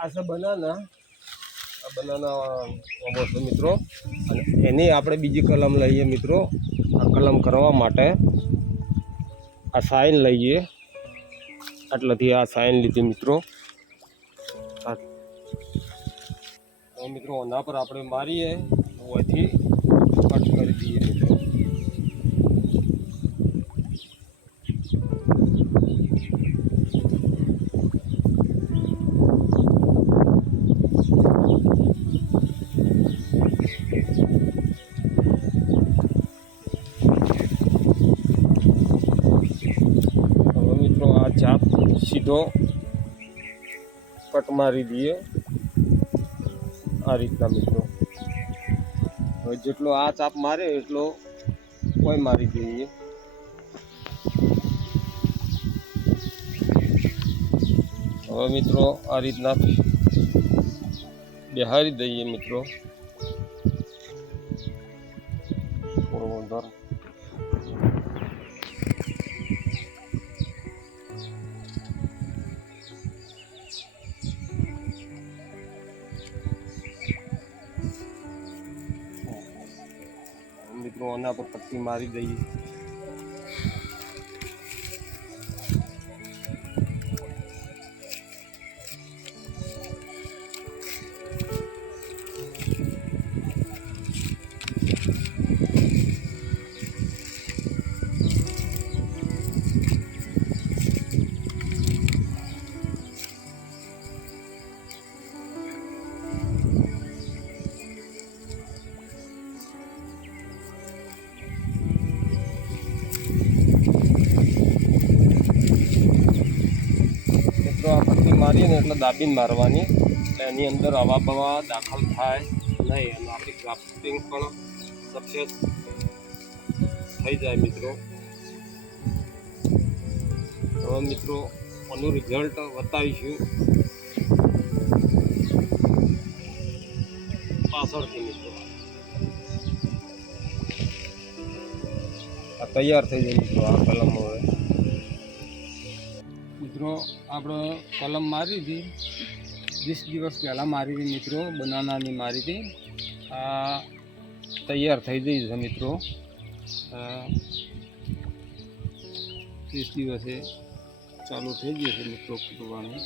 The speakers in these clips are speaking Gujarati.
આ છે બનાના. આ બનાના આંબો છે મિત્રો. અને એની આપણે બીજી કલમ લઈએ મિત્રો. આ કલમ કરવા માટે આ સાઈન લઈએ. આટલાથી આ સાઈન લીધી મિત્રો. મિત્રો એના પર આપણે મારીએ. ઓથી કટ કરી દઈએ. મિત્રો સીધો કટ મારી દઈએ આ રીતના મિત્રો હવે જેટલો આ ચાપ મારે એટલો કોઈ મારી દઈએ। હવે મિત્રો આ રીતના બેહારી દઈએ મિત્રો। થોડો વધારે આના પર પટ્ટી મારી દઈએ. મારીએ ને એટલે દાબીને મારવાની. એની અંદર હવા બવા દાખલ થાય નહીં. અને આપણી ગ્રાફ્ટિંગ પણ સક્સેસ થઈ જાય મિત્રો. હવે મિત્રો, આનું રિઝલ્ટ બતાવીશું. પાછળથી મિત્રો. આ તૈયાર થઈ જાય મિત્રો, આ કલમ હવે. મિત્રો, આપણે કલમ મારી હતી. વીસ દિવસ પહેલાં મારી હતી મિત્રો, બનાનાની મારી હતી. આ તૈયાર થઈ ગઈ છે મિત્રો. વીસ દિવસે ચાલુ થઈ ગયું છે મિત્રો ફૂટવાનું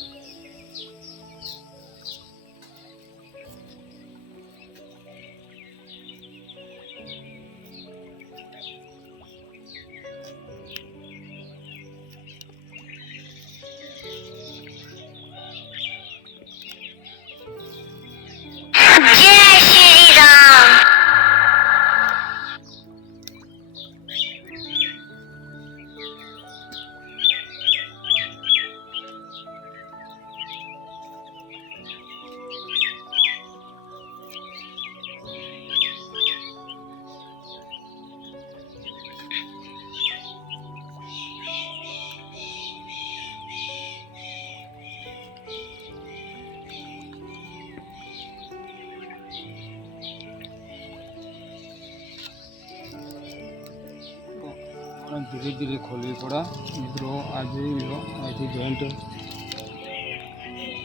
પણ ધીરે ધીરે ખોલવી પડે મિત્રો આ જોઈ લો અહીંથી જોઈન્ટ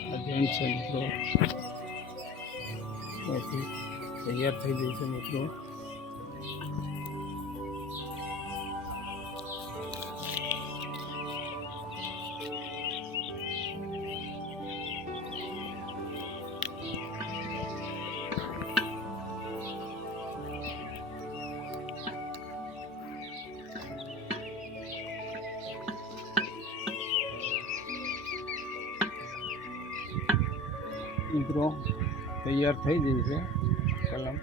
આ જોઈન્ટ છે મિત્રો તૈયાર થઈ ગઈ છે મિત્રો મિત્રો તૈયાર થઈ ગઈ છે. કલમ.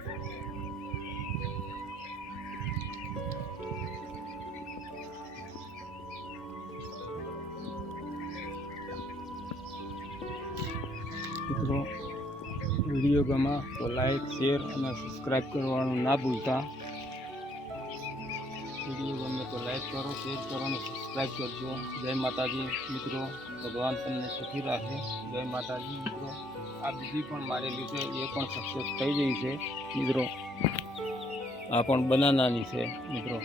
મિત્રો, વીડિયો ગમા તો લાઈક શેર અને સબસ્ક્રાઈબ કરવાનું ના ભૂલતા. વીડિયો ગમે તો લાઈક કરો શેર કરો અને સબસ્ક્રાઈબ કરજો જય માતાજી મિત્રો ભગવાન તમને સુખી રાખે જય માતાજી મિત્રો આ બીજી પણ મારેલી છે એ પણ સક્સેસ થઈ ગઈ છે મિત્રો આ પણ બનાનાની છે મિત્રો